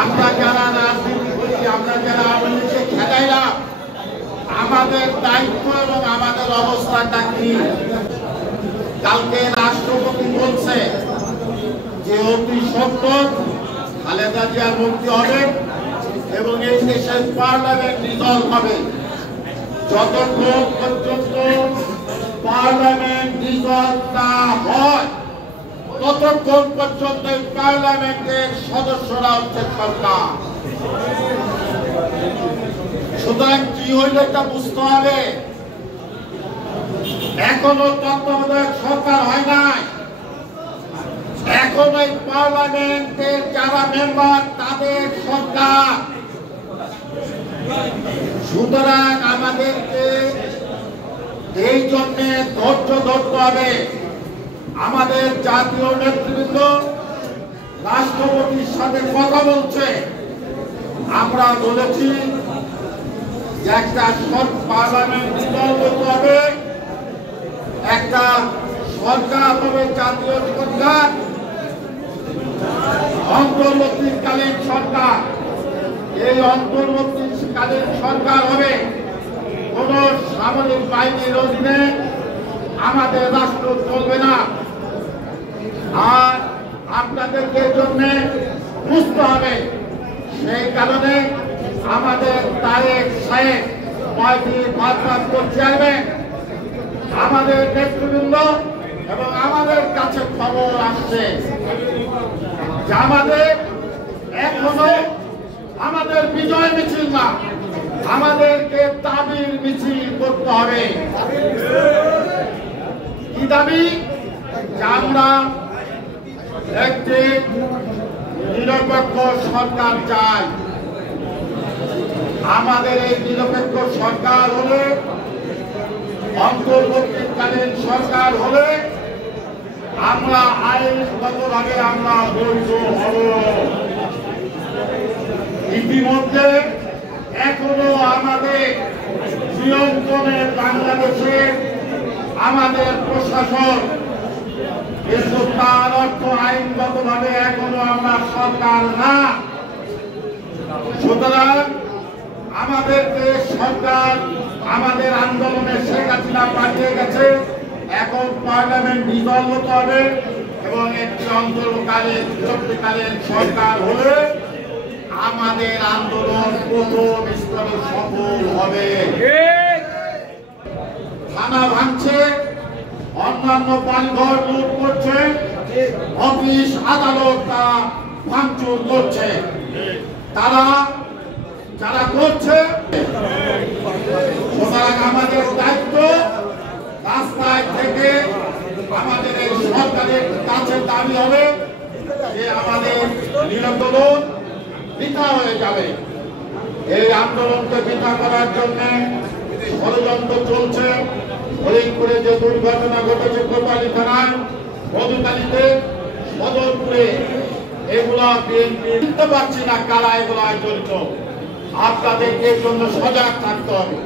আমরা যারা রাজনীতি করি, আমরা যারা আওয়ামী লীগকে খেলাইলাম, আমাদের দায়িত্ব এবং আমাদের অবস্থানটা কি? কালকে রাষ্ট্রপতি বলছে যে অতি সত্বর খালেদা জিয়ার মুক্তি হবে এবং এই দেশের পার্লামেন্ট রিজলভ হবে। যতক্ষণ পর্যন্ত পার্লামেন্ট রিজলভ না হয় ততক্ষণ পর্যন্ত পার্লামেন্টের সদস্যরা হচ্ছে সরকার। সুতরাং কি হইল এটা বুঝতে হবে। এখনো তত্ত্বাবধায়ক সরকার হয় নাই, এখন এই পার্লামেন্টের যারা মেম্বার তাদের সরকার। সুতরাং আমাদেরকে এই জন্য ধৈর্য ধরতে হবে। আমাদের জাতীয় নেতৃবৃন্দ রাষ্ট্রপতির সাথে কথা বলছে। আমরা বলেছি যে একটা পার্লামেন্ট রিজলভ হবে, একটা সরকার হবে জাতীয় সরকার, অন্তর্বর্তীকালীন সরকার। এই অন্তর্বর্তীকালীন সরকার হবে কোন সামরিক বাহিনীর অধীনে আমাদের রাষ্ট্র চলবে না। আর আপনাদেরকে জন্য বুঝতে হবে, সেই কারণে আমাদের তারেক সাহেব ভারপ্রাপ্ত চেয়ারম্যান, আমাদের নেতৃবৃন্দ এবং আমাদের কাছে খবর আসছে যে আমাদের এখনো আমাদের বিজয় মিছিল না, আমাদেরকে দাবির মিছিল করতে হবে। কি দাবি? যে আমরা একটি নিরপেক্ষ সরকার চাই। আমাদের এই নিরপেক্ষ সরকার হলে, অন্তর্বর্তীকালীন সরকার হলে আমরা আইনগতভাবে আমরা বৈধ হব। ইতিমধ্যে এখনো আমাদের নিয়ন্ত্রণে বাংলাদেশে আমাদের প্রশাসন, কিন্তু তার অর্থ আইনগতভাবে এখনো আমরা সরকার না। সুতরাং আমাদেরকে সরকার আমাদের আন্দোলনে শেখ হাসিনা পাঠিয়ে গেছে, এখন পার্লামেন্ট রিজলভ হতে হবে এবং একটি অন্তর্বর্তীকালীন সরকার হলে আমাদের আন্দোলন প্রথম স্তরে সফল হবে। থানা ভাঙছে, অন্যান্য বাড়িঘর লুট করছে, অফিস আদালত তারা ভাঙচুর করছে। তারা যারা করছে, সুতরাং আমাদের দায়িত্ব রাস্তায় থেকে আমাদের এই সরকারের কাছে দাবি হবে যে আমাদের আন্দোলন বৃথা হয়ে যাবে। এই আন্দোলনকে বৃথা করার জন্য ষড়যন্ত্র চলছে। ফরিদপুরে যে দুর্ঘটনা ঘটেছে কোতোয়ালি থানায়, মধুকালীতে, সদরপুরে, এগুলা বিএনপি বুঝতে পারছি না কারা এগুলা জড়িত। আপনাদেরকে এর জন্য সজাগ থাকতে হবে।